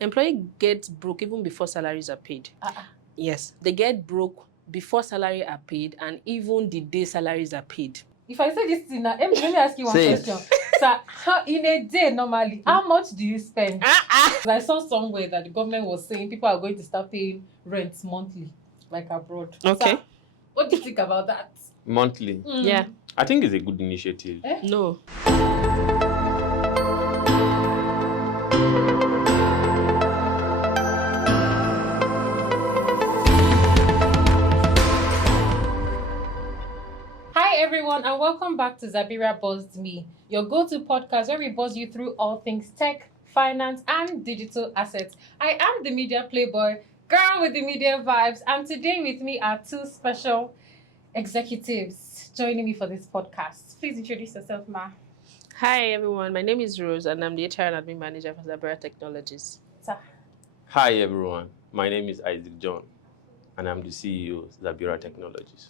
Employee gets broke even before salaries are paid. Yes, they get broke before salary are paid and even the day salaries are paid. If I say this thing now, let me ask you one Say it. question. Sir, in a day normally, how much do you spend? I saw somewhere that the government was saying people are going to start paying rent monthly, like abroad. Okay. Sir, what do you think about that? Monthly. Yeah. I think it's a good initiative. No. Hi everyone, and welcome back to Zabira Buzzed Me, your go-to podcast where we buzz you through all things tech, finance, and digital assets. I am the media playboy, girl with the media vibes, and today with me are two special executives joining me for this podcast. Please introduce yourself, Ma. Hi everyone, my name is Rose and I'm the HR and Admin Manager for Zabira Technologies. Sir. Hi everyone, my name is Isaac John and I'm the CEO of Zabira Technologies.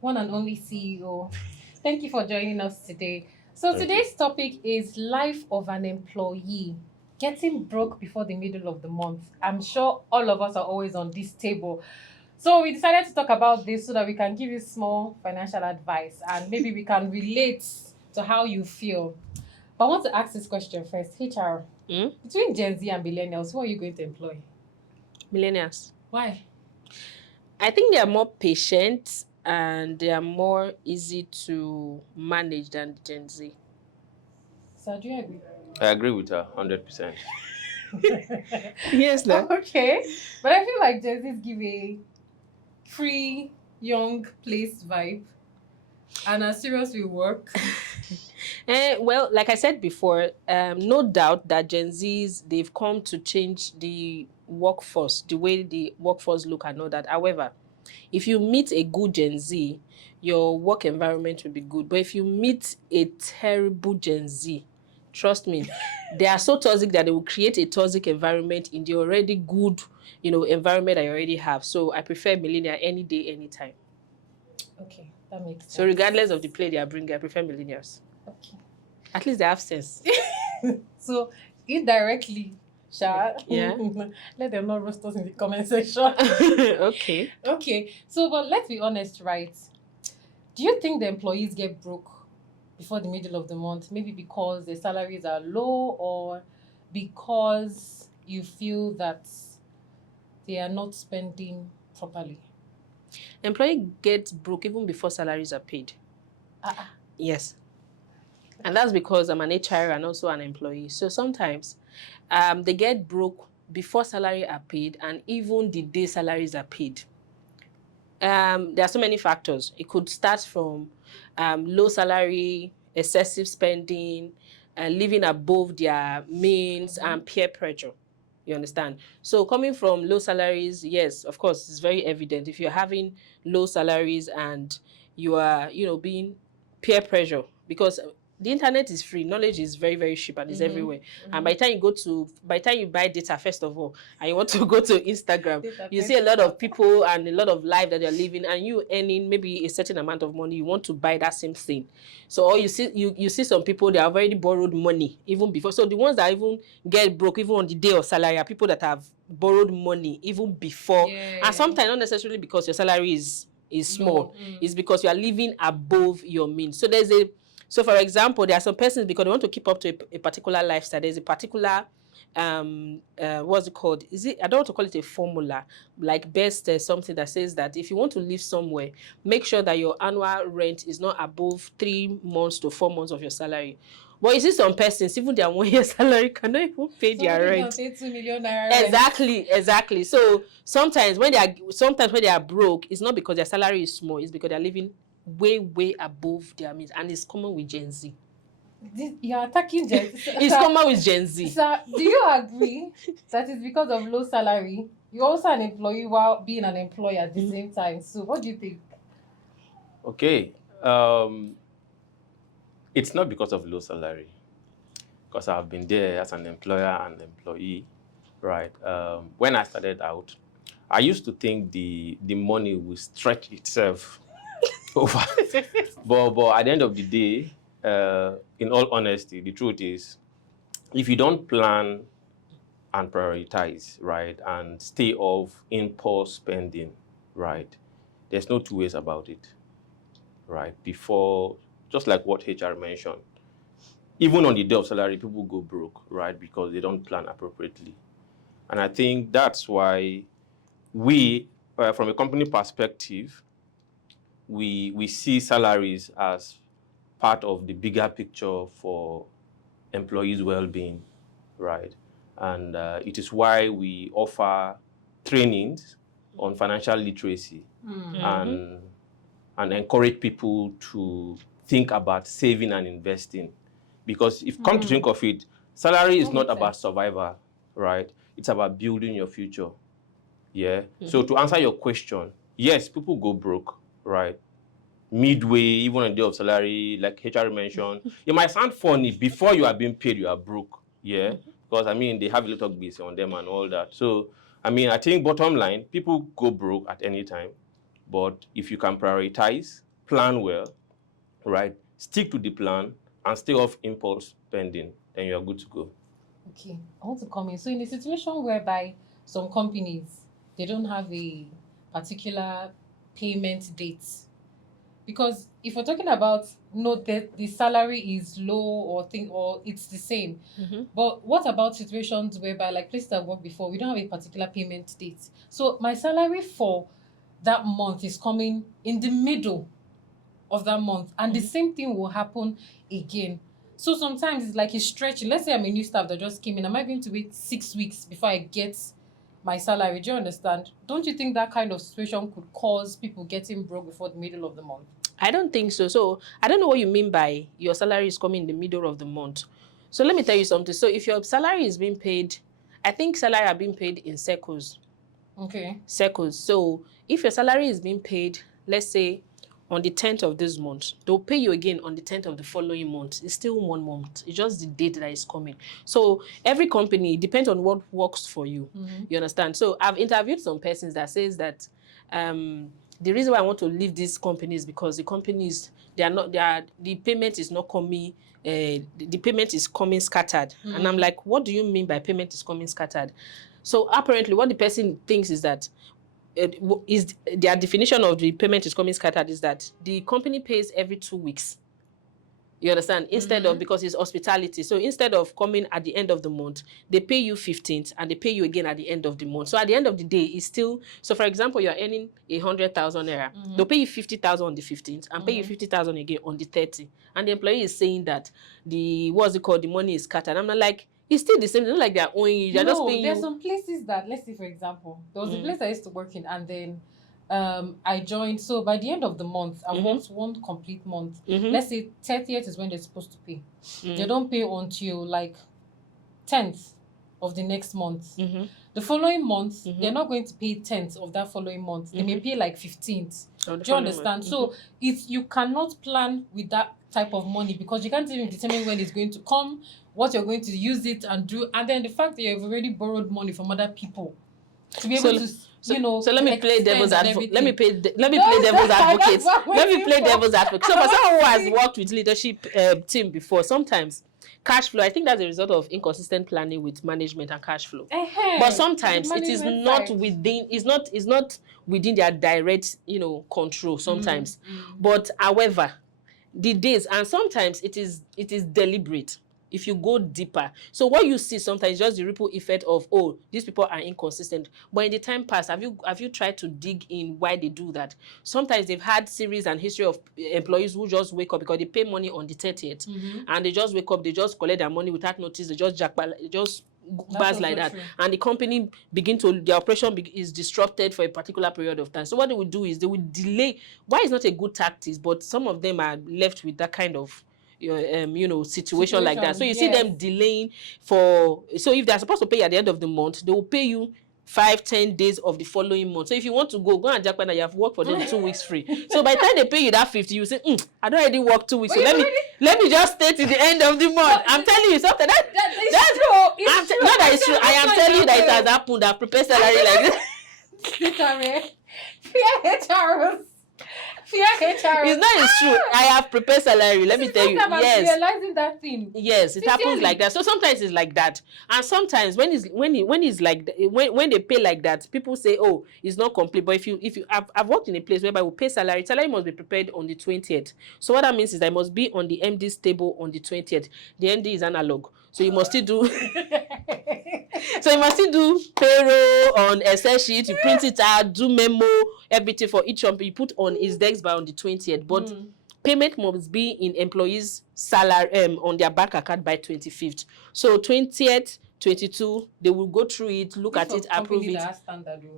One and only CEO. Thank you for joining us today. So today's topic is life of an employee. Getting broke before the middle of the month. I'm sure all of us are always on this table. So we decided to talk about this so that we can give you small financial advice and maybe we can relate to how you feel. But I want to ask this question first. HR, between Gen Z and millennials, who are you going to employ? Millennials. Why? I think they are more patient and they are more easy to manage than Gen Z. So do you agree? I agree with her 100%. Yes, no. Okay. But I feel like Gen Z's give a free, young place vibe and are serious with work. Well, like I said before, no doubt that Gen Zs, they've come to change the workforce, the way the workforce look and all that. However, if you meet a good Gen Z, your work environment will be good. But if you meet a terrible Gen Z, trust me, they are so toxic that they will create a toxic environment in the already good, environment that you already have. So I prefer millennial any day, anytime. Okay, that makes sense. So regardless of the play they are bringing, I prefer millennials. Okay. At least they have sense. So indirectly, Sha, Yeah. let them not roast us in the comment section. Okay. Okay. So, but let's be honest, right? Do you think the employees get broke before the middle of the month? Maybe because their salaries are low or because you feel that they are not spending properly? Employee gets broke even before salaries are paid. Yes. And that's because I'm an HR and also an employee. So sometimes they get broke before salary are paid and even the day salaries are paid. There are so many factors. It could start from low salary, excessive spending, living above their means, and peer pressure. You understand? So coming from low salaries, yes, of course, it's very evident. If you're having low salaries and you are, being peer pressure, because the internet is free, knowledge is very, very cheap and it's everywhere. And by the time you buy data, first of all, and you want to go to Instagram, you see a lot of people and a lot of life that they're living, and you earning maybe a certain amount of money, you want to buy that same thing. So or you see some people, they have already borrowed money even before. So the ones that even get broke even on the day of salary are people that have borrowed money even before. Yeah. And sometimes not necessarily because your salary is small. It's because you are living above your means. So for example, there are some persons, because they want to keep up to a particular lifestyle, there's a particular what's it called? I don't want to call it a formula, like best something that says that if you want to live somewhere, make sure that your annual rent is not above 3 months to 4 months of your salary. But you see some persons, even their 1 year salary cannot even pay their rent. Pay 2 million naira Exactly. So sometimes when they are broke, it's not because their salary is small, it's because they're living way above their means, and it's common with Gen Z. You're attacking Gen Z. It's common with Gen Z. Sir, do you agree that it's because of low salary? You're also an employee while being an employer at the same time. So what do you think? Okay. It's not because of low salary, because I've been there as an employer and employee, right? When I started out, I used to think the money will stretch itself over. but at the end of the day, in all honesty, the truth is, if you don't plan and prioritize, right? And stay off impulse spending, right? There's no two ways about it, right? Before, just like what HR mentioned, even on the day of salary, people go broke, right? Because they don't plan appropriately. And I think that's why we, from a company perspective, we see salaries as part of the bigger picture for employees' well-being, right? And it is why we offer trainings on financial literacy and encourage people to think about saving and investing. Because if come to think of it, salary is not about survival, right? It's about building your future. Yeah. So to answer your question, yes, people go broke, right? Midway, even on the day of salary, like HR mentioned, it might sound funny. Before you are being paid, you are broke. Yeah. Because I mean, they have a lot of bills on them and all that. So I mean, I think bottom line, people go broke at any time. But if you can prioritize, plan well, right? Stick to the plan and stay off impulse spending, then you are good to go. Okay, I want to come in. So in a situation whereby some companies, they don't have a particular payment date, because if we're talking about the salary is low or it's the same, but what about situations whereby, like places I've worked before, we don't have a particular payment date, so my salary for that month is coming in the middle of that month, and the same thing will happen again. So sometimes it's like a stretching. Let's say I'm a new staff that just came in. Am I going to wait 6 weeks before I get my salary? Do you understand? Don't you think that kind of situation could cause people getting broke before the middle of the month? I don't think so. So I don't know what you mean by your salary is coming in the middle of the month. So let me tell you something. So if your salary is being paid, I think salary are being paid in circles. Okay. Circles. So if your salary is being paid, let's say on the 10th of this month, they'll pay you again on the 10th of the following month. It's still 1 month. It's just the date that is coming. So every company, depends on what works for you. You understand? So I've interviewed some persons that says that the reason why I want to leave these companies because the companies, the payment is not coming, the payment is coming scattered. And I'm like, what do you mean by payment is coming scattered? So apparently what the person thinks is that is their definition of the payment is coming scattered is that the company pays every 2 weeks. You understand? Instead of, because it's hospitality. So instead of coming at the end of the month, they pay you 15th and they pay you again at the end of the month. So at the end of the day, it's still, so for example, you're earning 100,000 naira. They'll pay you 50,000 on the 15th and pay you 50,000 again on the 30th. And the employee is saying that the money is scattered. I'm not like, it's still the same. It's not like they're owing you. They're just paying there's you. some places that, let's say for example, there was a place I used to work in, and then I joined. So by the end of the month, I worked 1 complete month. Let's say 30th is when they're supposed to pay. They don't pay until like 10th of the next month. The following month, they're not going to pay 10th of that following month. They may pay like 15th. Do you understand? So you cannot plan with that type of money because you can't even determine when it's going to come, what you're going to use it and do, and then the fact that you've already borrowed money from other people to be able to. So let me play devil's advocate. Let me play devil's advocate. Let me play devil's advocate. So for someone who has worked with leadership team before, sometimes cash flow, I think that's a result of inconsistent planning with management and cash flow. But sometimes it is not within, it's not within their direct, control sometimes. But however, the days, and sometimes it is deliberate. If you go deeper, so what you see sometimes is just the ripple effect of, oh, these people are inconsistent. But in the time past, have you tried to dig in why they do that? Sometimes they've had series and history of employees who just wake up because they pay money on the 30th, and they just wake up, they just collect their money without notice, they just bars like that, and the company their operation is disrupted for a particular period of time. So what they will do is they will delay. Why is not a good tactic, but some of them are left with that kind of situation like that. So you see them delaying so if they're supposed to pay at the end of the month, they will pay you 5-10 days of the following month. So if you want to go and jackpot, you have worked for them 2 weeks free. So by the time they pay you that 50, you say, I don't already work 2 weeks. So let me just stay till the end of the month. I'm telling you something. That's true. Not that it's true. I am telling you that it has happened. I've prepared salary like this. Fear HR. It's not, it's true. I have prepared salary. Let me tell you. Yes. Realizing that thing. Yes, it happens like that. So sometimes it's like that, and sometimes when it's like when they pay like that, people say, "Oh, it's not complete." But if you I've worked in a place whereby we pay salary. Salary must be prepared on the 20th. So what that means is that it must be on the MD's table on the 20th. The MD is analog, so you must still do. So you must still do payroll on Excel sheet. You print it out, do memo, everything for each one. You put on his desk by on the 20th, but. Payment must be in employees' salary on their bank account by 25th. So 20th, 22, they will go through it, look at it, approve it.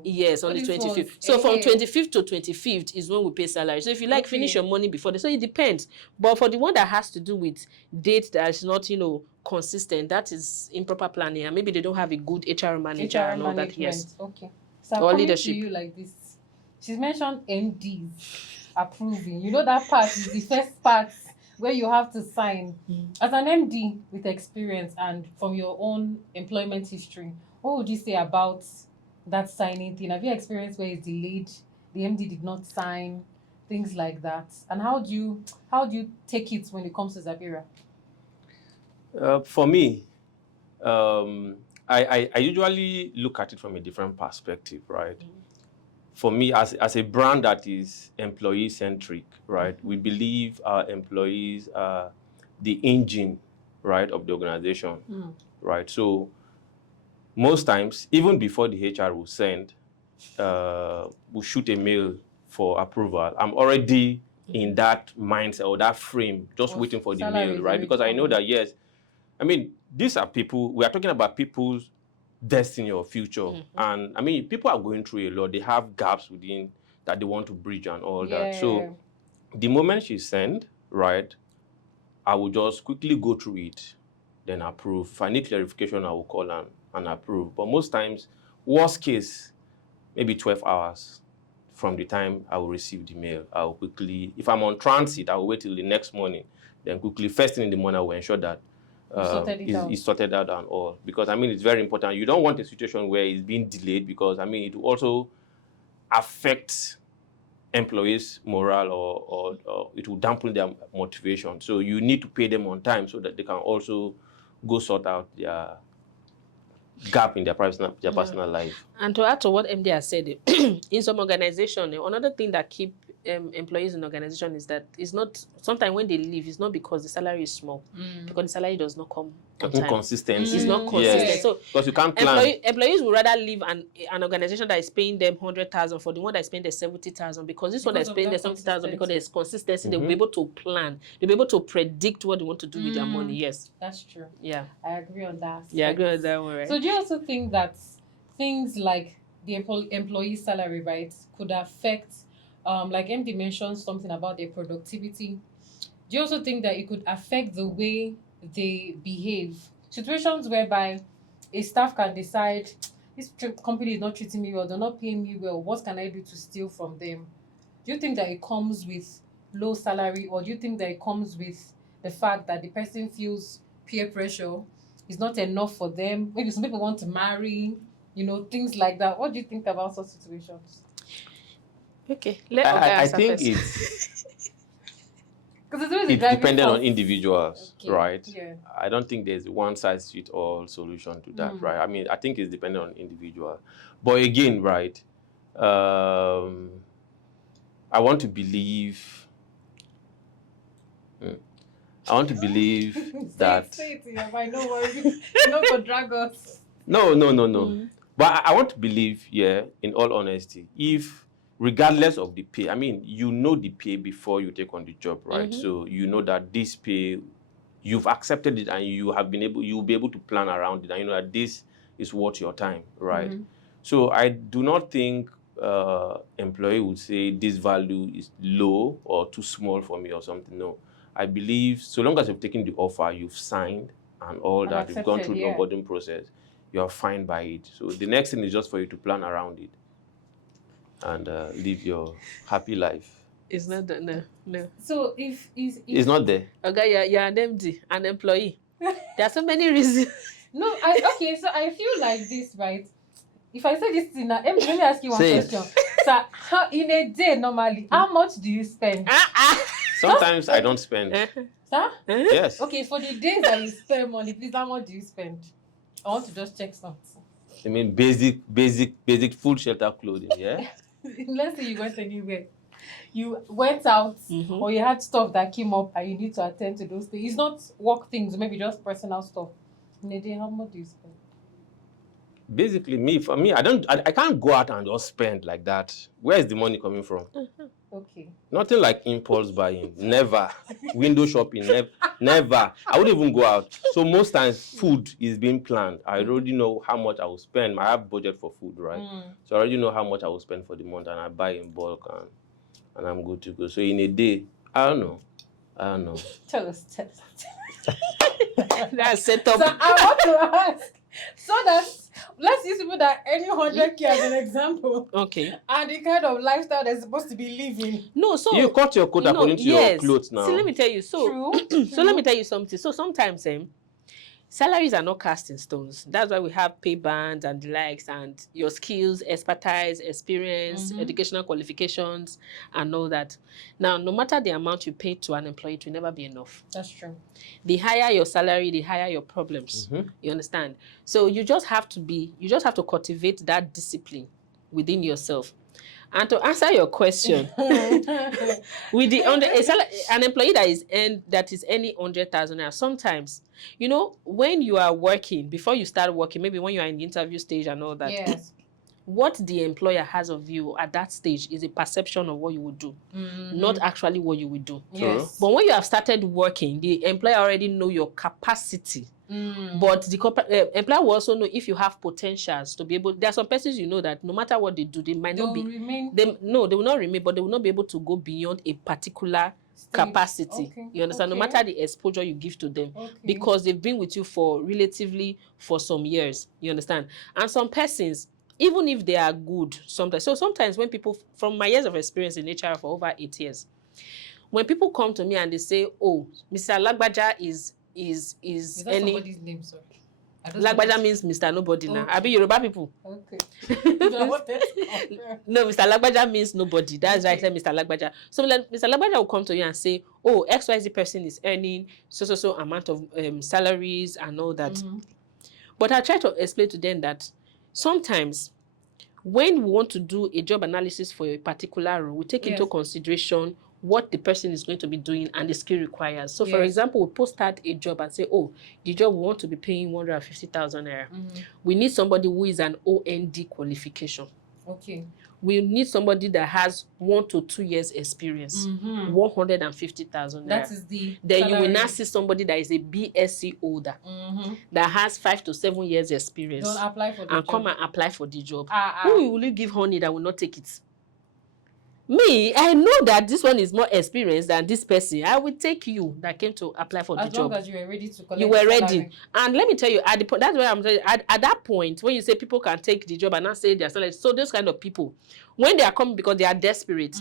Yes, on the 25th. So from 25th to 25th is when we pay salary. So if you like, finish your money before. So it depends. But for the one that has to do with date that is not, consistent, that is improper planning. And maybe they don't have a good HR manager and all that. Yes. Okay. So or I'm leadership. to you like this. She's mentioned MDs approving. You know that part is the first part where you have to sign. As an MD with experience and from your own employment history, what would you say about that signing thing? Have you experienced where it's delayed, the MD did not sign, things like that? And how do you take it when it comes to Zabira? For me, I usually look at it from a different perspective, right? For me, as a brand that is employee-centric, right, we believe our employees are the engine, right, of the organization, right? So most times, even before the HR will send, will shoot a mail for approval, I'm already in that mindset or that frame, just waiting for the mail, right? Because I know that, yes, I mean, these are people, we are talking about people's destiny or future. And I mean, people are going through a lot. They have gaps within that they want to bridge and all that. So the moment she sent, right, I will just quickly go through it, then approve. If I need clarification, I will call and approve. But most times, worst case, maybe 12 hours from the time I will receive the mail. I will quickly, if I'm on transit, I will wait till the next morning. Then quickly, first thing in the morning, I will ensure that is sorted out and all, because I mean it's very important. You don't want a situation where it's being delayed, because I mean it will also affect employees' morale or it will dampen their motivation. So you need to pay them on time so that they can also go sort out their gap in their personal life. And to add to what MD has said, in some organization, another thing that keep employees in organization is that it's not, sometimes when they leave, it's not because the salary is small, because the salary does not come on time. Inconsistency. It's not consistent. Yes. So because you can't plan. Employees would rather leave an organization that is paying them 100,000 for the one that is paying them 70,000, because this one that is paying them 70,000, because there's consistency, they'll be able to plan, they'll be able to predict what they want to do with their money. Yes, that's true. Yeah, I agree on that. Yeah, I agree on that one, right? So do you also think that things like the employee salary, right, could affect, like MD mentioned something about their productivity? Do you also think that it could affect the way they behave? Situations whereby a staff can decide, this company is not treating me well, they're not paying me well, what can I do to steal from them? Do you think that it comes with low salary, or do you think that it comes with the fact that the person feels peer pressure is not enough for them? Maybe some people want to marry, things like that. What do you think about such situations? Okay, I think it's dependent on individuals, right? Yeah. I don't think there's one size fits all solution to that, right? I mean, I think it's dependent on individual. But again, right, I want to believe that. Say it, I know what you go drag us. No. But I want to believe, in all honesty, if regardless of the pay, I mean, the pay before you take on the job, right? So you know that this pay, you've accepted it, and you'll be able to plan around it, and you know that this is worth your time, right? So I do not think employee would say this value is low or too small for me or something. No, I believe so long as you've taken the offer, you've signed and all that, you've gone through the onboarding process, you're fine by it. So the next thing is just for you to plan around it and live your happy life. It's not that, no. So if it's not there. Okay, you're an MD, an employee. There are so many reasons. So I feel like this, right? If I say this thing now, let me ask you one question. Sir, in a day normally, how much do you spend? Sometimes I don't spend. Sir? Yes. Okay, for the days that you spend money, please, how much do you spend? I want to just check something. I mean, basic food, shelter, clothing. Yeah. Let's say you went anywhere. You went out or you had stuff that came up and you need to attend to those things. It's not work things, maybe just personal stuff. In a day, how much do you spend? Basically, for me, I can't go out and just spend like that. Where is the money coming from? Okay. Nothing like impulse buying. Never. Window shopping. Never. I wouldn't even go out. So most times, food is being planned. I already know how much I will spend. I have budget for food, right? So I already know how much I will spend for the month, and I buy in bulk, and I'm good to go. So in a day, I don't know. Tell us. That's set up. So I want to ask, so that let's use people that any 100K as an example. Okay. And the kind of lifestyle they're supposed to be living. No, so you cut your coat according to your clothes now. See, let me tell you. So, True. so let me tell you something. So sometimes, salaries are not cast in stones. That's why we have pay bands and the likes, and your skills, expertise, experience, educational qualifications, and all that. Now, no matter the amount you pay to an employee, it will never be enough. That's true. The higher your salary, the higher your problems. You understand? So you just have to cultivate that discipline within yourself. And to answer your question, with an employee that is earning 100,000 naira, sometimes, when you are working, before you start working, maybe when you are in the interview stage and all that, yes, what the employer has of you at that stage is a perception of what you would do, not actually what you will do. Yes. But when you have started working, the employer already know your capacity. But the employer will also know if you have potentials to be able. There are some persons that no matter what they do, they might not be. They will not remain, but they will not be able to go beyond a particular capacity. Okay. You understand? No matter the exposure you give to them, because they've been with you for some years. You understand? And some persons, even if they are good, sometimes when people, from my years of experience in HR for over 8 years, when people come to me and they say, "Oh, Mr. Lagbaja is that somebody's name, sorry? Lagbaja means Mr. Nobody now. I be Yoruba people. Okay. No, Mr. Lagbaja means nobody. That's why I said Mr. Lagbaja. So Mr. Lagbaja will come to you and say, "Oh, XYZ person is earning so amount of salaries and all that." But I try to explain to them that sometimes when we want to do a job analysis for a particular role, we take into consideration what the person is going to be doing and the skill requires. So, for example, we post out a job and say, "Oh, the job we want to be paying 150,000 naira. We need somebody who is an OND qualification. Okay. We need somebody that has 1 to 2 years experience. 150,000 naira. That is the Then salary. you will now see somebody that is a BSc holder that has 5 to 7 years experience. Don't apply for the and job. come and apply for the job. Who will you give honey that will not take it? Me, I know that this one is more experienced than this person. I will take you that came to apply for the job. As long as you were ready to collect. You were ready. And let me tell you, that's why I'm saying, at that point, when you say people can take the job and not say their salary, so those kind of people, when they are coming because they are desperate,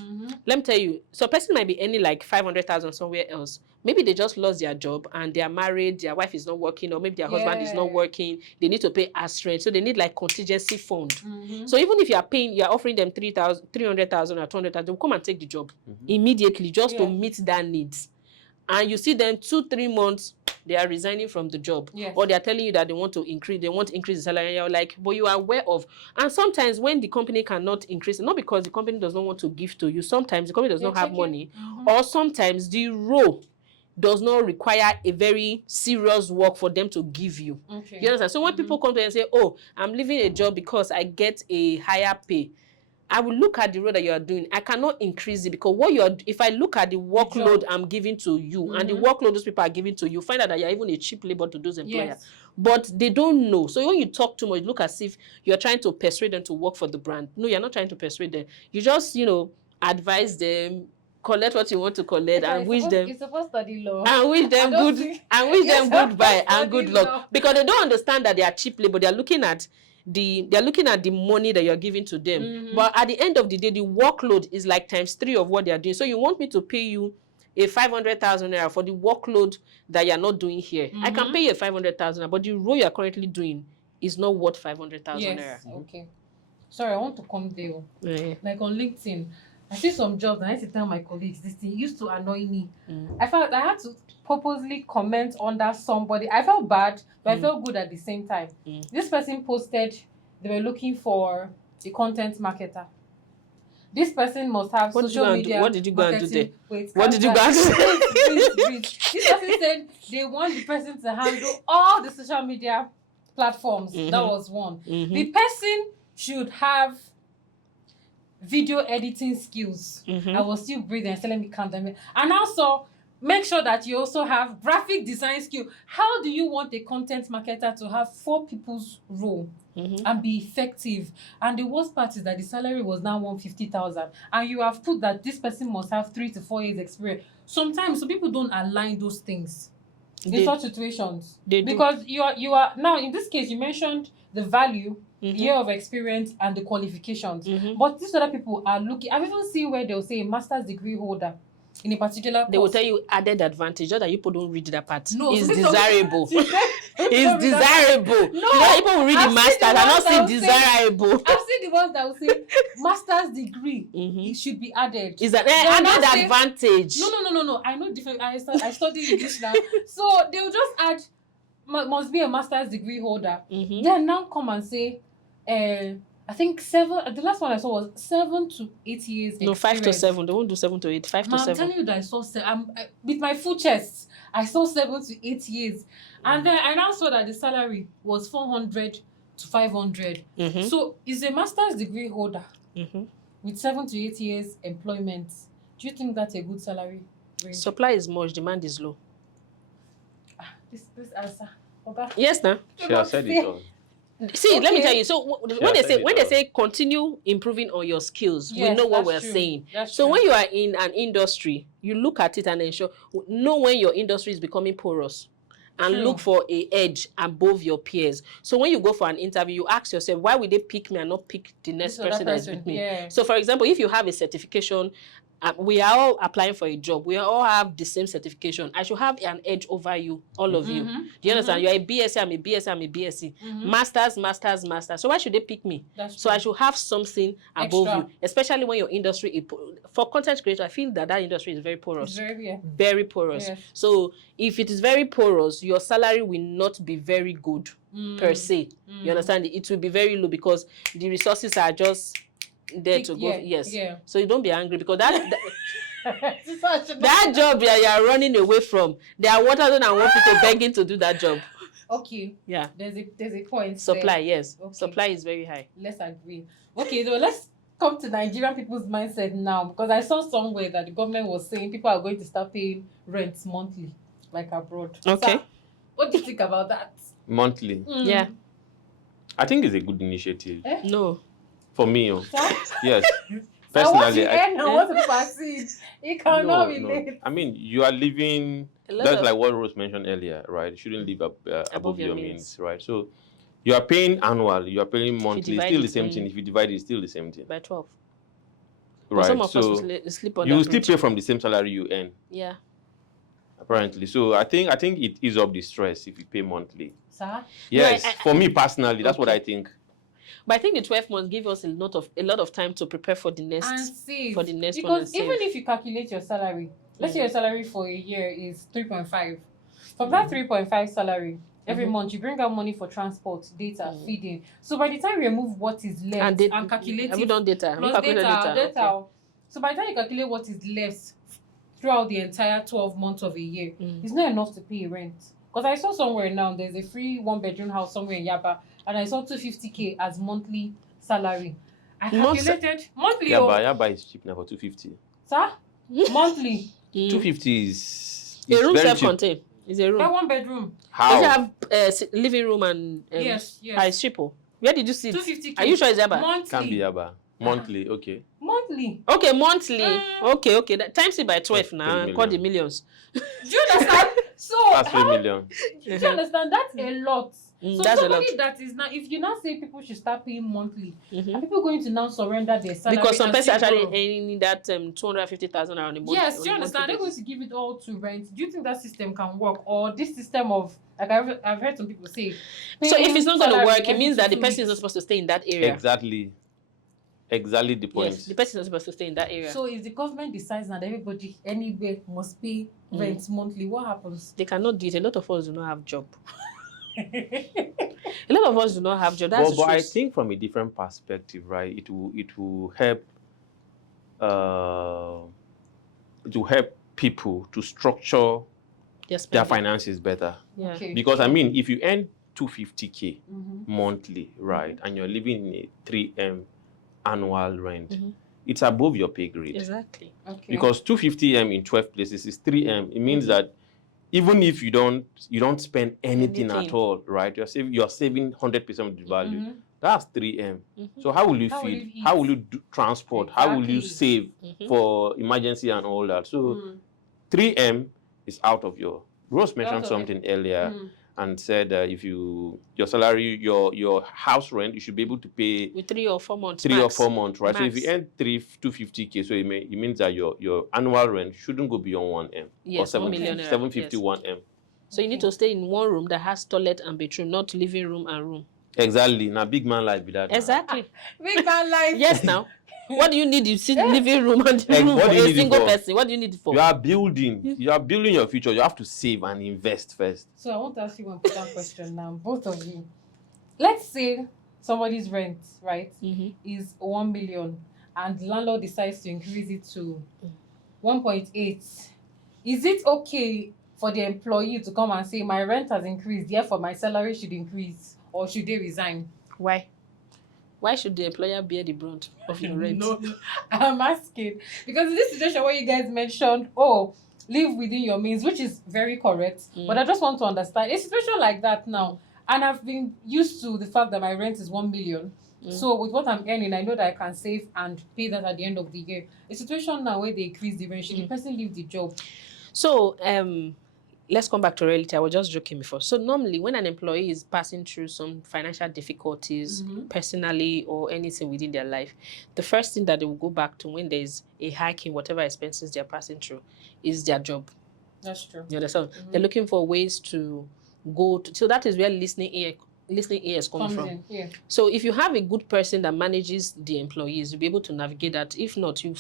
let me tell you, so a person might be earning like 500,000 somewhere else. Maybe they just lost their job and they are married, their wife is not working, or maybe their husband is not working. They need to pay as rent. So they need like contingency fund. So even if you're offering them 300,000 or 200,000, they'll come and take the job immediately just to meet that needs. And you see them 2-3 months, they are resigning from the job. Or they are telling you that they want to increase the salary. And you're like, but you are aware of. And sometimes when the company cannot increase, not because the company does not want to give to you, sometimes the company does not have money, or sometimes the role does not require a very serious work for them to give you. You understand? So when people come to you and say, "Oh, I'm leaving a job because I get a higher pay," I will look at the role that you are doing. I cannot increase it because if I look at the workload I'm giving to you and the workload those people are giving to you, find out that you're even a cheap labor to those employers. But they don't know. So when you talk too much, look as if you're trying to persuade them to work for the brand. No, you're not trying to persuade them. You just, advise them, collect what you want to collect, and wish them. You're supposed to study law. And wish them goodbye and good luck. Because they don't understand that they are cheap labor. They're looking at the money that you're giving to them. But at the end of the day, the workload is like ×3 of what they are doing. So you want me to pay you a 500,000 naira for the workload that you're not doing here. I can pay you 500,000, but the role you're currently doing is not worth 500,000 naira. Okay. sorry, I want to come there. Yeah. Like on LinkedIn, I see some jobs and I used to tell my colleagues this thing used to annoy me. Mm. I felt I had to purposely comment under somebody. I felt bad, but I felt good at the same time. This person posted they were looking for a content marketer. This person must have social media. What did you go and do there? Wait, What did you go and do? Wait. This person said they want the person to handle all the social media platforms. That was one. The person should have video editing skills. I was still breathing and telling me calm down. And also make sure that you also have graphic design skill. How do you want a content marketer to have 4 people's role and be effective? And the worst part is that the salary was now 150,000, and you have put that this person must have 3 to 4 years experience. Sometimes some people don't align those things in such situations because you are now in this case you mentioned the value, year of experience, and the qualifications. But these other people are looking. I've even seen where they'll say a master's degree holder in a particular course. They will tell you added advantage, just that you people don't read that part. No, it's so desirable. It's desirable. No, you know, people will read the masters and not see desirable. I've seen the ones that will say master's degree. It should be added. Is that added advantage? No. I know different. I study English now, so they'll just add must be a master's degree holder. Then now come and say, I think 7. The last one I saw was 7 to 8 years. No, 5 to 7. They won't do 7 to 8. 5 to 7. I'm telling you that I saw. With my full chest, I saw 7 to 8 years, and then I now saw that the salary was 400 to 500. So, is a master's degree holder with 7 to 8 years employment. Do you think that's a good salary range? Supply is much, demand is low. This answer. Okay. Yes, now. She has said it all. See, let me tell you. So when they say continue improving on your skills, we know what we're saying. So when you are in an industry, you look at it and know when your industry is becoming porous, and look for a edge above your peers. So when you go for an interview, you ask yourself, why would they pick me and not pick the next person that's with me? Yeah. So for example, if you have a certification, we are all applying for a job. We all have the same certification. I should have an edge over you, all of you. Do you understand? You're a BSc, I'm a BSc, I'm a BSc. Masters. So why should they pick me? So I should have something above you, especially when your industry, for content creators, I feel that industry is very porous. Very porous. Yes. So if it is very porous, your salary will not be very good per se. You understand? It will be very low because the resources are just there to go. So you don't be angry because that job you're running away from, there are 1,001 people begging to do that job. Okay. Yeah. There's a point. Supply, there. yes. Okay. Supply is very high. Let's agree. Okay, so let's come to Nigerian people's mindset now, because I saw somewhere that the government was saying people are going to start paying rents monthly, like abroad. Okay. So, what do you think about that? Monthly. Yeah. I think it's a good initiative. No. For me, yes. Personally, I want to proceed. It cannot be late. I mean, you are living. That's like what Rose mentioned earlier, right? You shouldn't live above your means, right? So, you are paying annual, you are paying monthly. Still the same thing. If you divide it, it's still the same thing. By 12. Right. Some of so us will sleep on you will still pay from the same salary you earn. Yeah. Apparently. So I think it eases up the stress if you pay monthly. Sir? Yes. For me personally, that's what I think. But I think the 12 months give us a lot of time to prepare for the next one. Because even if you calculate your salary, let's say your salary for a year is 3.5. From that 3.5 salary, every month you bring out money for transport, data, feeding. So by the time you remove what is left and calculate have you done data? Plus data. Okay. So by the time you calculate what is left throughout the entire 12 months of a year, it's not enough to pay rent. Because I saw somewhere now, there's a free 1-bedroom house somewhere in Yaba, and I saw 250K as monthly salary. I calculated monthly. Yaba is cheap now for 250. Sir? Monthly. 250 is a room very self-contained. It's a room. 1-bedroom. How? You have living room and yes. It's cheaper. Where did you see it? 250K. Are you sure it's Yaba? Monthly. Can't be Yaba. Monthly, okay. Monthly. Okay, monthly. Okay. That times it by 12 now. Call the millions. Do you understand? So that's 3 million. Do you understand? That's a lot. So that's somebody a lot. that is now, if you now say people should start paying monthly, are people going to now surrender their salary? Because some people actually earning that 250,000 around a month. Yes, do you understand? They're going to give it all to rent. Do you think that system can work, or this system of like I've heard some people say? So if it's not going to work, it means that the person is not supposed to stay in that area. Exactly. exactly the point. Yes, the person is not supposed to stay in that area. So if the government decides that everybody anywhere must pay rent monthly, what happens? They cannot do it. A lot of us do not have job. A lot of us do not have job. That's But the I truth. think from a different perspective, right? It will help. It will help people to structure Yes, their finances better. Yeah. Okay. Because I mean, if you earn 250K monthly, right, and you're living in a 3M annual rent, it's above your pay grade. Exactly. Okay. Because 250M in 12 places is 3M. It means that even if you don't spend anything at all, right? You're saving 100% of the value. That's 3M. So how will you feed? How will you do transport? How will you save for emergency and all that? So 3M is out of your. Rose mentioned something earlier and said if your salary, your house rent, you should be able to pay with 3 or 4 months. 3 max. or 4 months, right? Max. So if you earn 250K, so it means that your annual rent shouldn't go beyond 1M. Yes, or 1 million naira. 751M. So you need to stay in one room that has toilet and bedroom, not living room and room. Exactly. Now big man life be that. Exactly. Big man life. Yes, now. What do you need? You see living room and room what for do you a need it single for? person. What do you need it for? You are building your future. You have to save and invest first. So I want to ask you one important question now, both of you. Let's say somebody's rent, right, is 1 million and the landlord decides to increase it to 1.8. Is it okay for the employee to come and say, my rent has increased, therefore my salary should increase, or should they resign? Why? Why should the employer bear the brunt of your rent? No, I'm asking. Because in this situation where you guys mentioned, live within your means, which is very correct. But I just want to understand a situation like that now. And I've been used to the fact that my rent is 1 million. So with what I'm earning, I know that I can save and pay that at the end of the year. A situation now where they increase the rent, should the person leave the job? So, let's come back to reality. I was just joking before. So normally when an employee is passing through some financial difficulties, personally or anything within their life, the first thing that they will go back to when there's a hike in whatever expenses they're passing through is their job. That's true. You understand? They're looking for ways to go to, so that is where listening ears come from. Yeah. So if you have a good person that manages the employees, you'll be able to navigate that. If not, you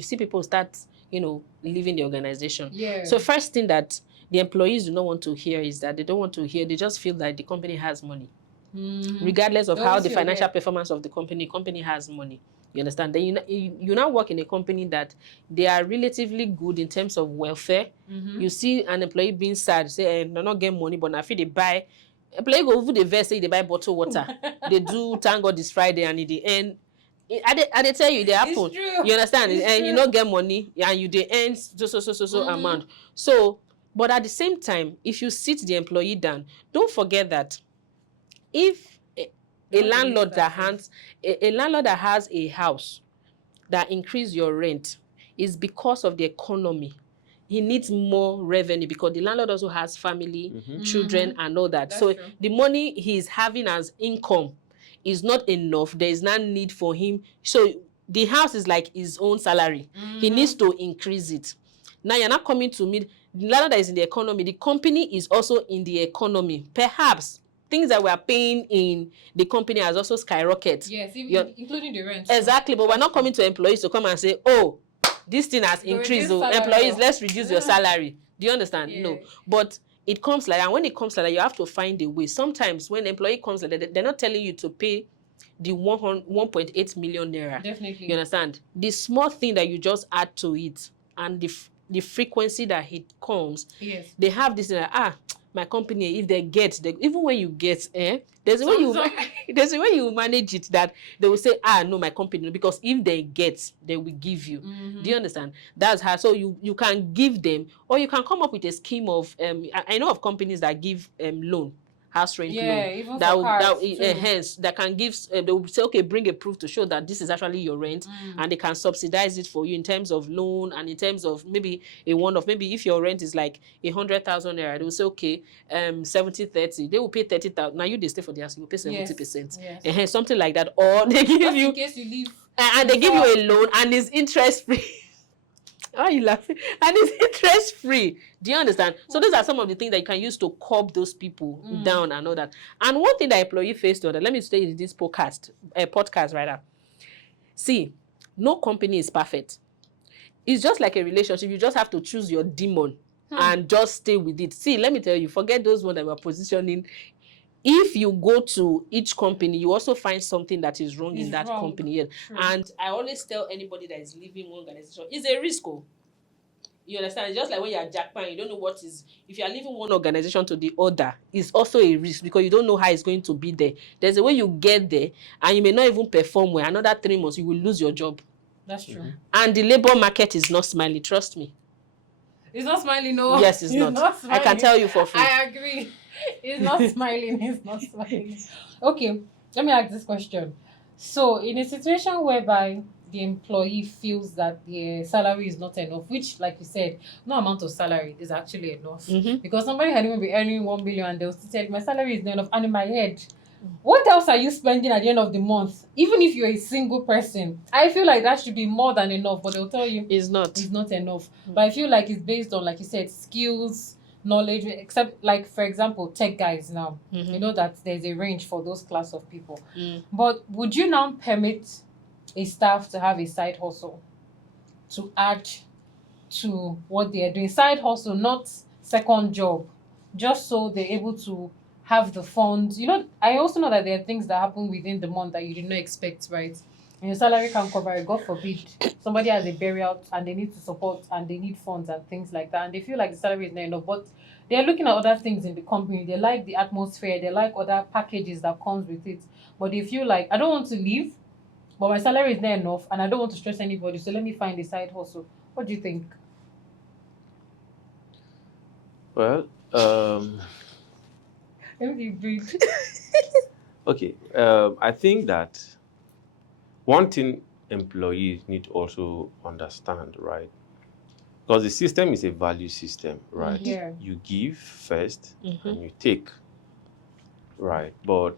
see people start, leaving the organization. Yeah. So first thing that the employees do not want to hear is that they don't want to hear, they just feel that the company has money. Regardless of how the financial performance of the company has money. You understand? Then you now work in a company that they are relatively good in terms of welfare. You see an employee being sad, say, they're not getting money, but now if they buy, employee go over the verse, say they buy bottled water. They do thank God this Friday, and in the end, I tell you, they happen. You understand? And you don't get money, and you they earn so amount. So, but at the same time, if you sit the employee down, don't forget that if a landlord that has a house that increase your rent is because of the economy, he needs more revenue because the landlord also has family, children, and all that. So the money he's having as income is not enough. There is no need for him. So the house is like his own salary. He needs to increase it. Now you're not coming to me. The landlord that is in the economy, the company is also in the economy. Perhaps things that we are paying in the company has also skyrocketed. Yes, including the rent. Exactly, but we're not coming to employees to come and say, oh, this thing has increased. So employees, let's reduce your salary. Do you understand? Yeah. No. But it comes like that. And when it comes like that, you have to find a way. Sometimes when an employee comes like that, they're not telling you to pay the 1.8 million naira. Definitely. You understand? The small thing that you just add to it and the frequency that it comes, they have this, my company, if they get, even when you get, there's a way you manage it that they will say, no, my company, because if they get, they will give you. Do you understand? That's how, so you can give them, or you can come up with a scheme of, I know of companies that give loan, house rent loan. Even that can give, they will say, okay, bring a proof to show that this is actually your rent, and they can subsidize it for you in terms of loan and in terms of maybe maybe if your rent is like 100,000 naira, they will say, okay, 70-30, they will pay 30,000. Now you they stay for the house, you will pay 70%. Something like that, or they give you, in case you leave, and they give you a loan and it's interest free. Why are you laughing? And it's interest free. Do you understand? So those are some of the things that you can use to curb those people down and all that. And one thing that employee face to that, let me say in this podcast rather. See, no company is perfect. It's just like a relationship. You just have to choose your demon and just stay with it. See, let me tell you, forget those ones that were positioning. If you go to each company, you also find something that is wrong in that company. Yes. And I always tell anybody that is leaving one organization, it's a risk. You understand? It's just like when you're jackpot, you don't know what is. If you are leaving one organization to the other, it's also a risk because you don't know how it's going to be there. There's a way you get there, and you may not even perform well. Another 3 months, you will lose your job. That's true. And the labor market is not smiling. Trust me. It's not smiling, no. Yes, it's not. I can tell you for free. I agree. It's not smiling. It's not smiling. Okay, let me ask this question. So, in a situation whereby the employee feels that the salary is not enough, which, like you said, no amount of salary is actually enough. Because somebody can even be earning 1 billion and they'll still tell my salary is not enough. And in my head, what else are you spending at the end of the month? Even if you're a single person, I feel like that should be more than enough, but they'll tell you it's not enough. But I feel like it's based on, like you said, skills, knowledge, except like, for example, tech guys now. You know that there's a range for those class of people. But would you now permit a staff to have a side hustle to add to what they are doing? Side hustle, not second job, just so they're able to have the funds. You know, I also know that there are things that happen within the month that you did not expect, right? And your salary can cover it. God forbid somebody has a burial and they need to support and they need funds and things like that, and they feel like the salary is not enough, but they're looking at other things in the company. They like the atmosphere, they like other packages that comes with it, but they feel like, I don't want to leave, but my salary is not enough and I don't want to stress anybody, so let me find a side hustle. What do you think? Well, Let me breathe. okay. I think that one thing employees need to also understand, right? Because the system is a value system, right? Yeah. You give first and you take, right? But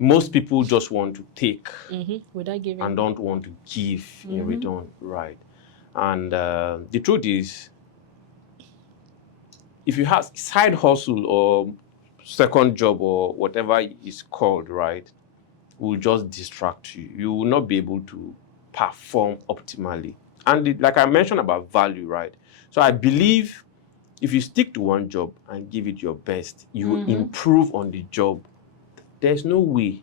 most people just want to take without giving and don't want to give in return, right? And the truth is, if you have side hustle or second job or whatever it's called, right, will just distract you. You will not be able to perform optimally. And like I mentioned about value, right? So I believe if you stick to one job and give it your best, you will improve on the job. There's no way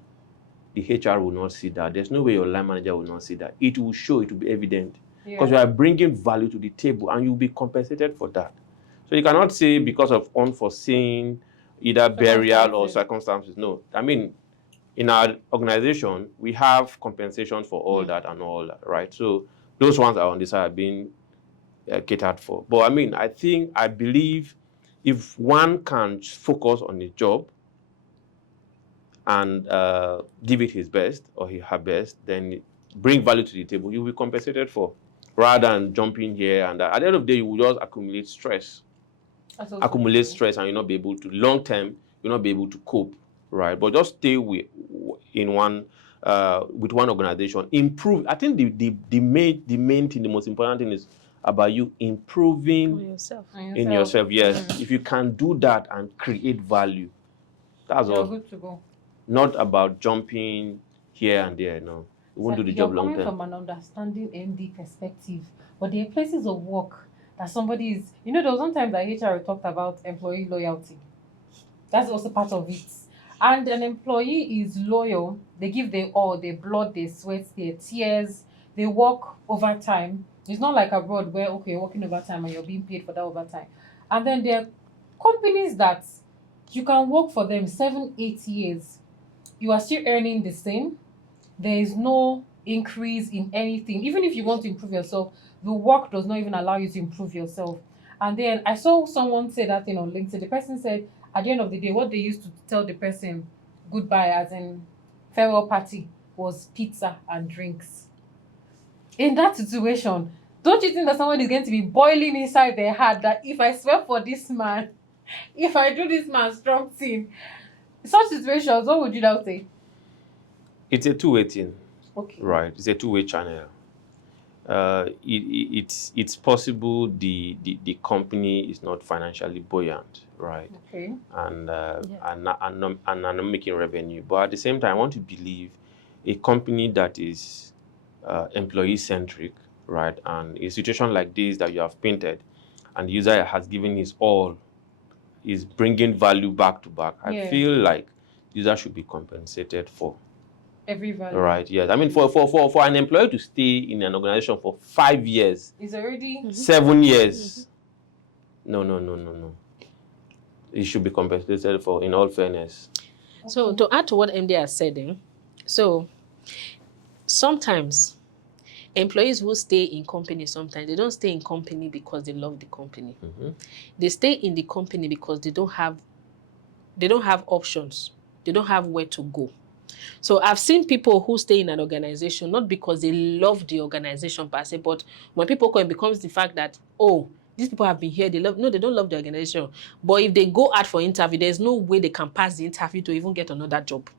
the HR will not see that. There's no way your line manager will not see that. It will show, it will be evident. Because you are bringing value to the table and you'll be compensated for that. So you cannot say because of unforeseen either burial or circumstances. No. I mean, in our organization, we have compensation for all that and all that, right? So those ones are on the side being catered for. But I mean, I believe if one can focus on the job and give it his best or her best, then bring value to the table, you'll be compensated for, rather than jumping here and that. At the end of the day, you will just accumulate stress. Stress, and you'll not be able to, long term, you'll not be able to cope, right? But just stay with one organization. Improve. I think the main thing, the most important thing is about you improving in yourself. Yes. If you can do that and create value, that's all. Good to go. Not about jumping here and there. No, you won't do the job long term. You're coming from an understanding MD perspective, but there are places of work that somebody is. You know, there was one time that HR talked about employee loyalty. That's also part of it. And an employee is loyal. They give their all, their blood, their sweat, their tears. They work overtime. It's not like abroad where, okay, you're working overtime and you're being paid for that overtime. And then there are companies that you can work for them 7-8 years. You are still earning the same. There is no increase in anything. Even if you want to improve yourself, the work does not even allow you to improve yourself. And then I saw someone say that thing on LinkedIn. The person said, at the end of the day, what they used to tell the person goodbye, as in farewell party, was pizza and drinks. In that situation, don't you think that someone is going to be boiling inside their heart that if I swear for this man, if I do this man's strong thing, such situations, what would you now say? It's a two-way thing. Okay. Right. It's a two-way channel. It's possible the company is not financially buoyant, right? Okay. And not making revenue. But at the same time, I want to believe a company that is employee-centric, right, and a situation like this that you have painted, and the user has given his all, is bringing value back to back, I feel like user should be compensated for every value. right. Yes, I mean for an employee to stay in an organization for 5 years, It's already 7 years. No. It should be compensated for, in all fairness. So to add to what MD has said, so sometimes employees who stay in company, sometimes they don't stay in company because they love the company. They stay in the company because they don't have options. They don't have where to go. So I've seen people who stay in an organization not because they love the organization per se, but when people come, it becomes the fact that, oh, these people have been here, they don't love the organization. But if they go out for interview, there's no way they can pass the interview to even get another job.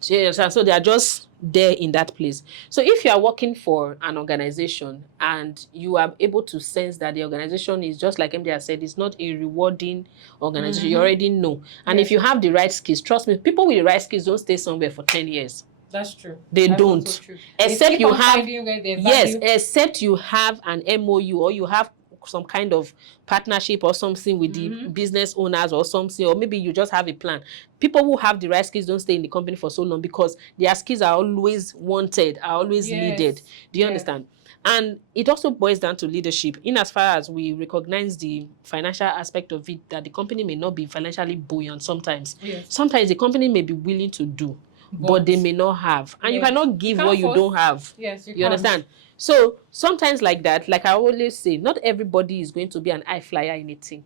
So they are just there in that place. So if you are working for an organization and you are able to sense that the organization is, just like MD has said, it's not a rewarding organization, you already know. And if you have the right skills, trust me, people with the right skills don't stay somewhere for 10 years. That's true. They That's don't. also true. Except you have, yes, except you have an MOU or you have some kind of partnership or something with the business owners or something, or maybe you just have a plan. People who have the right skills don't stay in the company for so long because their skills are always wanted, are always needed. Do you understand? And it also boils down to leadership, in as far as we recognize the financial aspect of it, that the company may not be financially buoyant sometimes. Sometimes the company may be willing to do, but they may not have. And you cannot give what you don't have. You understand? So sometimes like that, like I always say, not everybody is going to be an high flyer in a team.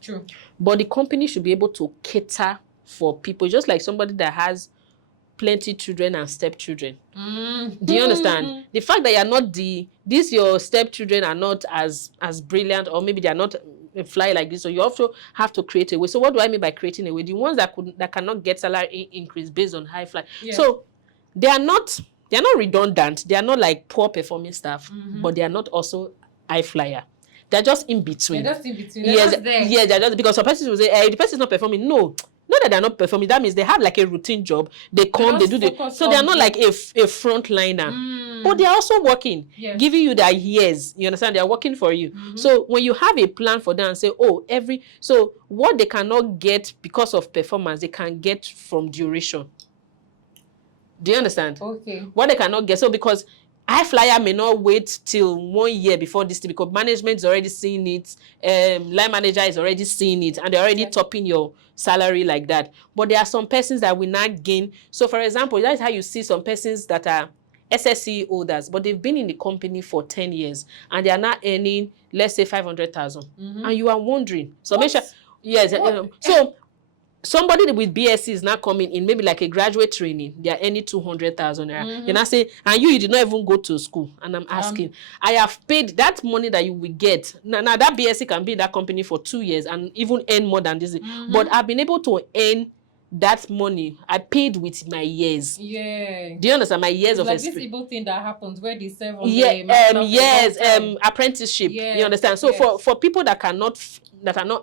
True. But the company should be able to cater for people, just like somebody that has plenty children and stepchildren. Do you understand? The fact that you're not your stepchildren are not as brilliant, or maybe they're not fly like this, so you also have to create a way. So what do I mean by creating a way? The ones that cannot get salary increase based on high fly. So they are not redundant. They are not like poor performing staff, but they are not also high flyer. They're just in between. They're just in between. They're just, because some persons will say, hey, the person is not performing. No, not that they're not performing. That means they have like a routine job. They come, they do so they're not like a frontliner. But they're also working, giving you their years. You understand? They're working for you. So when you have a plan for them and say, oh, so what they cannot get because of performance, they can get from duration. Do you understand? Okay. What they cannot get. So because high flyer may not wait till 1 year before this thing, because management is already seeing it, line manager is already seeing it, and they're already topping your salary like that. But there are some persons that will not gain. So for example, that's how you see some persons that are SSC holders, but they've been in the company for 10 years and they are not earning, let's say, 500,000. And you are wondering. So make sure, so somebody with BSc is not coming in, maybe like a graduate training, they are earning 200,000 naira. You're not saying, and you did not even go to school. And I'm asking, I have paid that money that you will get. Now that BSc can be in that company for 2 years and even earn more than this. But I've been able to earn that money. I paid with my years. Do you understand? My years of like experience. This evil thing that happens where they serve on apprenticeship. You understand? So for people that are not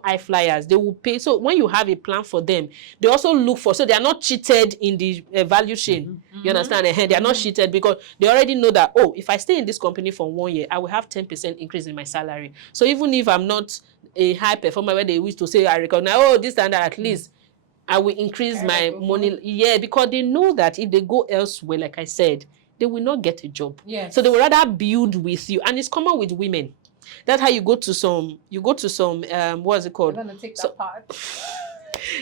high flyers, they will pay. So when you have a plan for them, they also look for, so they are not cheated in the value chain. You understand? They are not cheated because they already know that, oh, if I stay in this company for 1 year, I will have 10% increase in my salary. So even if I'm not a high performer where they wish to say, I recognize, oh, this and that, at least I will increase my money. Because they know that if they go elsewhere, like I said, they will not get a job. So they will rather build with you. And it's common with women. That's how you go to some, what's it called? I'm gonna take that part.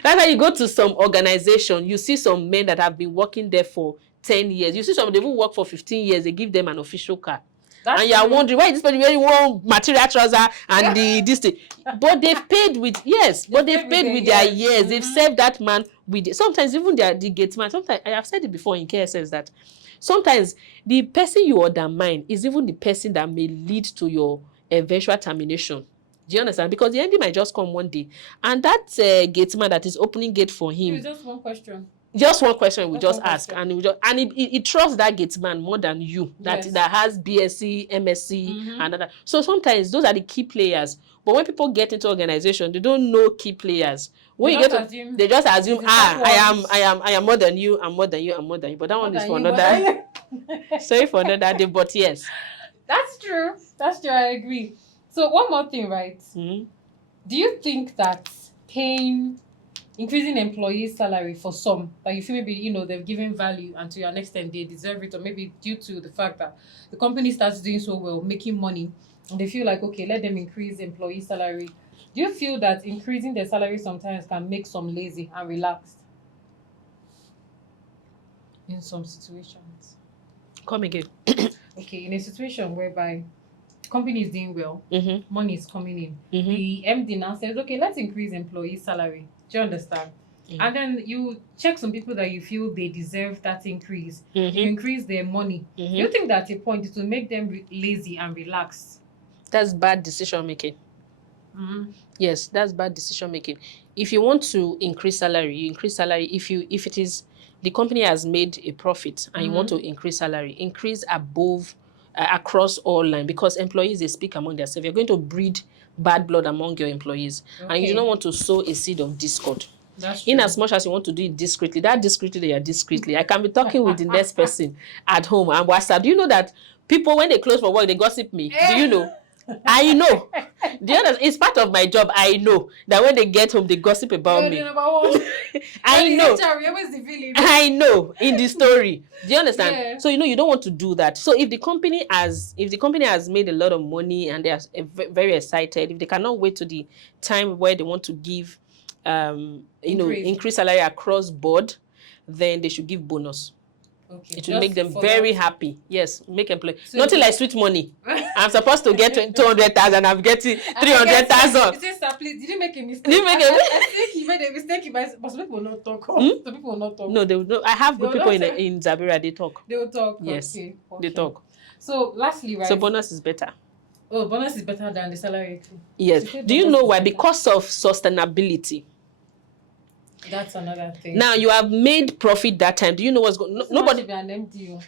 That's how you go to some organization. You see some men that have been working there for 10 years. You see some, they will work for 15 years. They give them an official car. And you are wondering, why is this person wearing one material trouser and this thing? But they've paid with, they've paid with their years. They've served that man with, sometimes even the gate man. Sometimes, I have said it before in KSS that sometimes the person you undermine is even the person that may lead to your eventual termination. Do you understand? Because the MD might just come one day, and that gate man that is opening gate for him. Just one question. Just one question we Just just one ask, question. and it trusts that gate man more than you Yes. that has BSc, MSc, and other. So sometimes those are the key players. But when people get into organization, they don't know key players. When They you just get to, assume they just assume, the top ones. I am more than you, I'm more than you, I'm more than you. But that More one is than for you, more another. than you. Sorry for another day, but yes. That's true. That's true. I agree. So one more thing, right? Mhm. Do you think that increasing employees' salary for some, that you feel maybe they've given value and to an extent they deserve it, or maybe due to the fact that the company starts doing so well, making money, and they feel like, okay, let them increase employee salary. Do you feel that increasing their salary sometimes can make some lazy and relaxed in some situations? Come again. Okay, in a situation whereby company is doing well, Mm-hmm. money is coming in, Mm-hmm. the MD now says, okay, let's increase employee salary. Do you understand? Mhm. And then you check some people that you feel they deserve that increase. Mhm. You increase their money. Do you think that at a point it will make them lazy and relaxed? That's bad decision making. Mm-hmm. Yes, that's bad decision making. If you want to increase salary, you increase salary. If it is the company has made a profit and you want to increase salary, increase above across all line, because employees, they speak among themselves. You're going to breed bad blood among your employees, and you do not want to sow a seed of discord. That's true. In as much as you want to do it discreetly, that discreetly they are discreetly. I can be talking with the next person at home and WhatsApp. Do you know that people, when they close for work, they gossip me? Do you know? I know. Do you understand? It's part of my job. I know that when they get home, they gossip about me. I know. I know in the story. Do you understand? Yeah. So you don't want to do that. So if the company has made a lot of money and they are very excited, if they cannot wait to the time where they want to give increase salary across board, then they should give bonus. Okay, it will make them very happy. Yes, make employee. So nothing like sweet money. I'm supposed to get 200,000. I'm getting 300,000. Sir, please, did you make a mistake? Did you make a mistake? I think you made a mistake. But some people will not talk. Some people will not talk. No, they will not. I have good people in Zabira. They talk. They will talk. Yes, okay. They talk. So lastly, right? So bonus is better. Oh, bonus is better than the salary too. Yes. Do you know why? Because of sustainability. That's another thing. Now you have made profit that time. Do you know what's going? Nobody. Be an MD.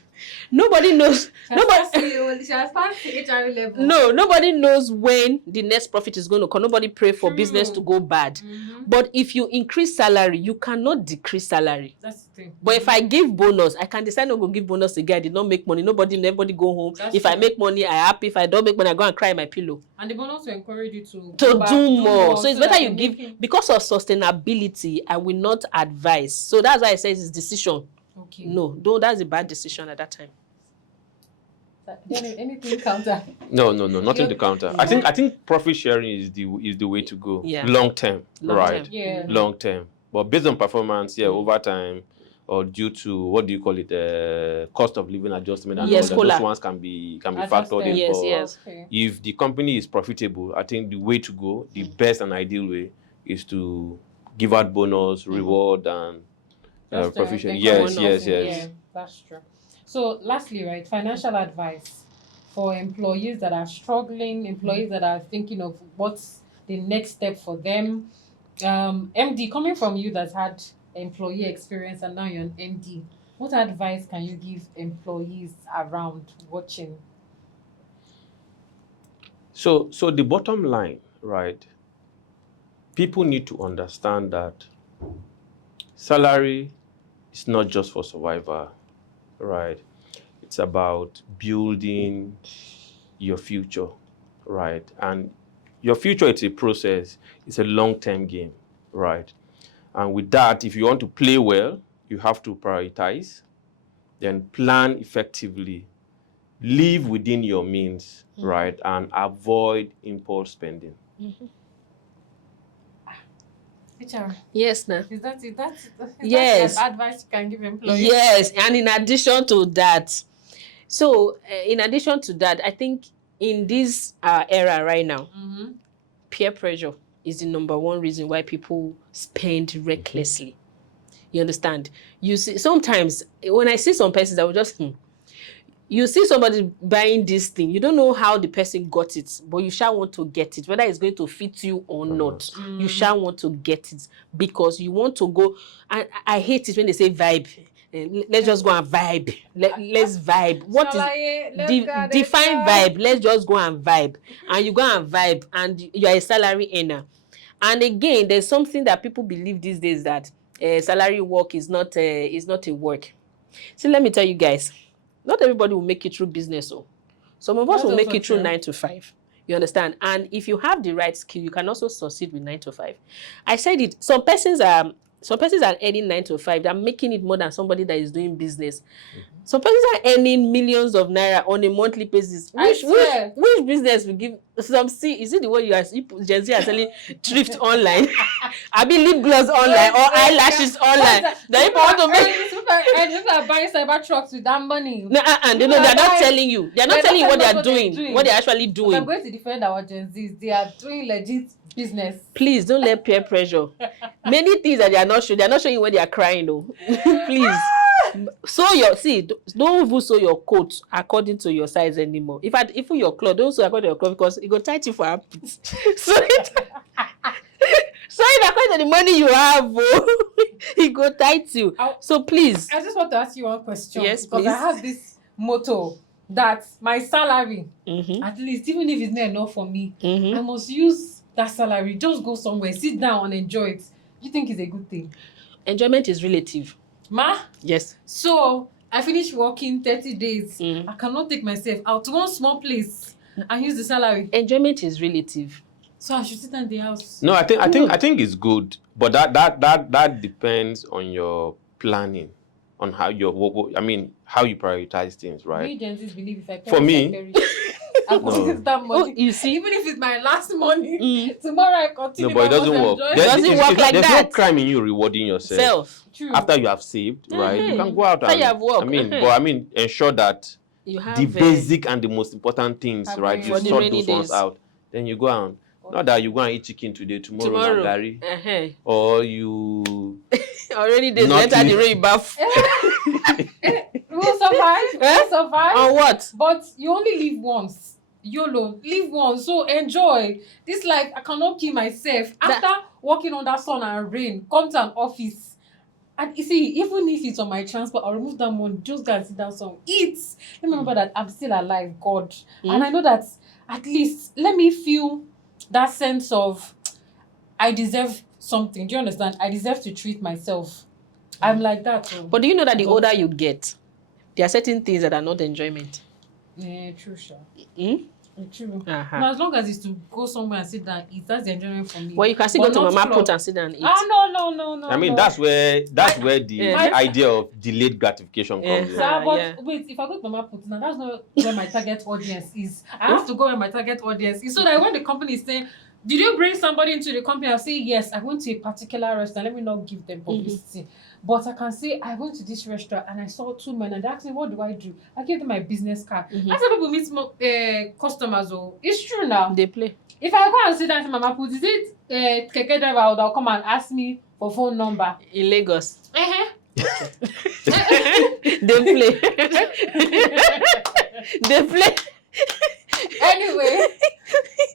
Nobody knows. Nobody. She has passed the HR level. No, nobody knows when the next profit is going to come. Nobody pray for business to go bad. But if you increase salary, you cannot decrease salary. That's the thing. But if I give bonus, I can decide not to give bonus again. I did not make money. Nobody go home. If true. I make money, I happy. If I don't make money, I go and cry in my pillow. And the bonus will encourage you to do more. So it's better you give. Because of sustainability, I will not advise. So that's why I say it's decision. Okay. No, that's a bad decision at that time. Anything counter? No, nothing to counter. Yeah. I think profit sharing is the way to go. Yeah. Long term, right? Term. Yeah. Long term. But based on performance, over time, or due to what do you call it, cost of living adjustment, and Yes, all that, those ones can be factored in. Yes. Okay. If the company is profitable, I think the way to go, the best and ideal way, is to give out bonus, reward, and profit sharing. Yes. Yeah, that's true. So lastly, right, financial advice for employees that are struggling, employees that are thinking of what's the next step for them. MD, coming from you that's had employee experience and now you're an MD, what advice can you give employees around watching? So the bottom line, right? People need to understand that salary is not just for survival, right? It's about building your future, right? And your future, it's a process. It's a long-term game, right? And with that, if you want to play well, you have to prioritize, then plan effectively, live within your means, right? And avoid impulse spending. Yes, now. Is that Yes. advice you can give employees? Yes, and in addition to that, I think in this era right now, peer pressure is the number one reason why people spend recklessly. You understand? You see, sometimes when I see some persons, I will just, You see somebody buying this thing, you don't know how the person got it, but you shall want to get it, whether it's going to fit you or not. You shall want to get it because you want to go. And I hate it when they say vibe. Let's just go and vibe. Let's vibe. What is define vibe? Let's just go and vibe. And you go and vibe, and you are a salary earner. And again, there's something that people believe these days, that salary work is not a work. So let me tell you guys, not everybody will make it through business. So some of us will make it through 9 to 5. You understand? And if you have the right skill, you can also succeed with 9 to 5. I said it. Some persons are earning 9 to 5. They're making it more than somebody that is doing business. Some persons are earning millions of naira on a monthly basis. Which business will give some? See, is it the one Gen Z are selling thrift online? I mean lip gloss online or eyelashes online. Then people want to make. And people are buying cyber trucks with that money. No, and they're not telling you. They're not telling you what they're doing. What they're actually doing. But I'm going to defend our Gen Zs. They are doing legit business. Please don't let peer pressure. Many things that they are not showing. They're not showing you when they are crying though. Please. Don't even sew your coat according to your size anymore. If your clothes, don't sew according to your clothes because it go tight you for armpits. So according to the money you have, it go tight you. So please. I just want to ask you one question. Yes, because please. I have this motto that my salary, at least, even if it's not enough for me, I must use that salary. Just go somewhere, sit down and enjoy it. You think it's a good thing? Enjoyment is relative. Ma? Yes. So I finished working 30 days. I cannot take myself out to one small place and use the salary. Enjoyment is relative. So I should sit in the house. No, I think it's good, but that depends on your planning, on how how you prioritize things, right? We Gen Zs believe if I For me, I could use that money. You see, even if it's my last money, tomorrow I continue. No, but it doesn't work. There's no crime in you rewarding yourself. True. After you have saved, right? You can go out and you have work. Ensure that you have the basic and the most important things, right? You sort those ones out. Then you go out. Not that you go and eat chicken today, tomorrow. Gary. Or you already there's later the rain bath. We'll survive. We'll survive. On what? But you only live once. YOLO, live once. So enjoy. This life, I cannot kill myself. After working under sun and rain, come to an office. And you see, even if it's on my transport, I'll remove that money, just go and sit down some. Eat. Remember that I'm still alive, God. And I know that at least let me feel that sense of I deserve something. Do you understand? I deserve to treat myself. I'm like that. But do you know that the older you get, there are certain things that are not enjoyment? Yeah, true, sure. True. Now, as long as it's to go somewhere and sit down and eat, that's the enjoyment for me. Well, you can still go to Mama Put and sit down and eat. No. I mean, that's where the idea of delayed gratification comes in. But wait, if I go to Mama Put now, that's not where my target audience is. I have to go where my target audience is. So that when the company is saying, did you bring somebody into the company? I'll say, yes, I went to a particular restaurant. Let me not give them publicity. But I can say, I went to this restaurant and I saw 2 men and they asked me, what do I do? I gave them my business card. I said, people meet customers. It's true now. They play. If I go and sit down to Mama Put, is it Keke driver that will come and ask me for phone number? In Lagos. They play. They play. Anyway,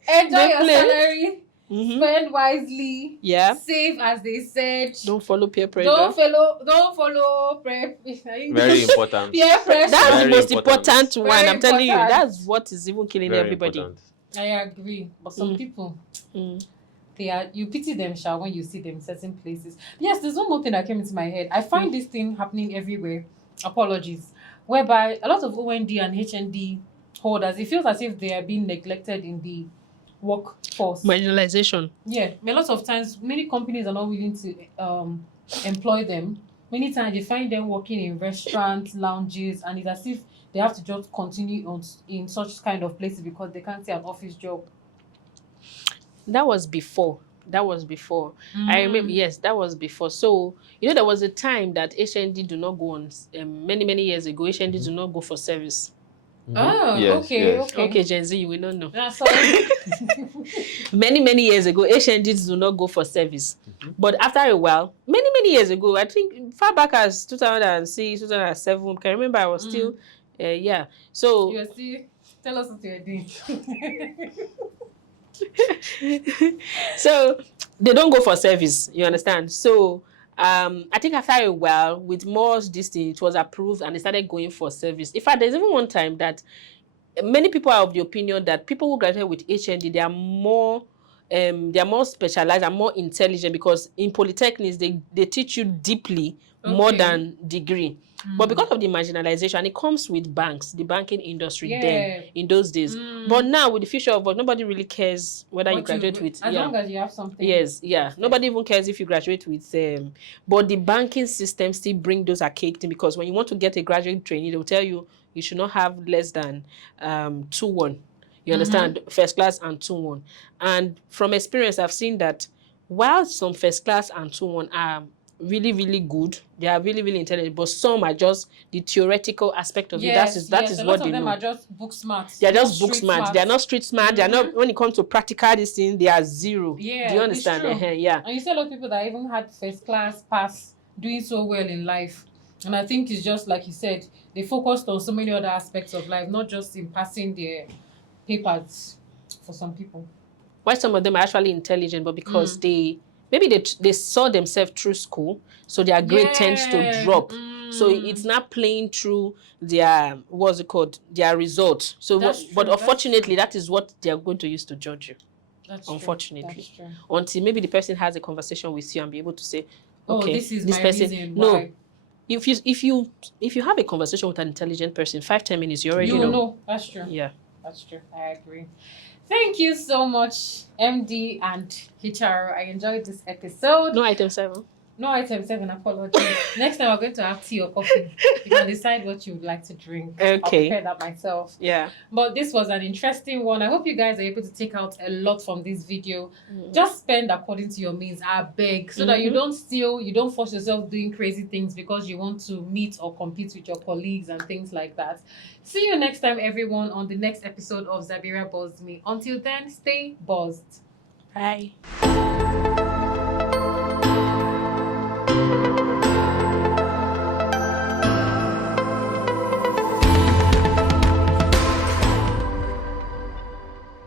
enjoy your salary. Spend wisely. Yeah. Save as they said. Don't follow peer pressure. Don't follow Very important. Peer pressure. That's Very the most important one. Very I'm telling you. important. That's what is even killing Very everybody. important. I agree. But some people, you pity them, when you see them in certain places. Yes, there's one more thing that came into my head. I find this thing happening everywhere. Apologies. Whereby a lot of OND and HND holders, it feels as if they are being neglected in the workforce. Marginalization. Yeah. A lot of times, many companies are not willing to employ them. Many times they find them working in restaurants, lounges, and it's as if they have to just continue in such kind of places because they can't see an office job. That was before. I remember, yes, that was before. So, there was a time that HND do not go on, many years ago, HND do not go for service. Oh, Yes, okay, yes. okay. Gen Z, you will not know. Sorry. Many years ago, HNDs do not go for service. But after a while, many years ago, I think far back as 2006, 2007, I can remember I was still Yeah. So You see, tell us what you're doing. so they don't go for service, you understand? So I think after a while, with more this thing, it was approved and they started going for service. In fact, there's even one time that many people are of the opinion that people who graduate with HND, they are more specialized and more intelligent, because in polytechnics they teach you deeply more Okay. than degree. But because of the marginalization, it comes with banks, the banking industry then Yeah. in those days. But now with the future of work, nobody really cares whether you What graduate with as long as you have something. yes, yeah. Yes. Nobody even cares if you graduate with but the banking system still bring those archaic things, because when you want to get a graduate trainee, they'll tell you you should not have less than 2-1. You understand? First class and 2-1. And from experience, I've seen that while some first class and 2-1 are really, really good, they are really, really intelligent, but some are just the theoretical aspect of it. That is A what lot they of them know. are just book smart. They are not just book street smart. They are not street smart. They are not, Mhm. when it comes to practical this thing, they are zero. Yeah, Do you understand? it's true. Yeah. And you see a lot of people that even had first class pass doing so well in life. And I think it's just like you said, they focused on so many other aspects of life, not just in passing their papers for some people. Why some of them are actually intelligent, but because maybe they saw themselves through school, so their grade tends to drop. So it's not playing through their, what's it called, their result. So That's but true, unfortunately, that is what they are going to use to judge you. That's Unfortunately. That's true. Until maybe the person has a conversation with you and be able to say, Oh, okay, this is my person. reason No. why. If you have a conversation with an intelligent person, 5-10 minutes, you already know. That's true. Yeah. That's true. I agree. Thank you so much, MD and HR. I enjoyed this episode. No item 7. No item 7, apologies. Next time we're going to have tea or coffee. You can decide what you would like to drink. Okay. I'll prepare that myself. Yeah. But this was an interesting one. I hope you guys are able to take out a lot from this video. Just spend according to your means, I beg, so that you don't steal, you don't force yourself doing crazy things because you want to meet or compete with your colleagues and things like that. See you next time, everyone, on the next episode of Zabira Buzzed Me. Until then, stay buzzed. Bye.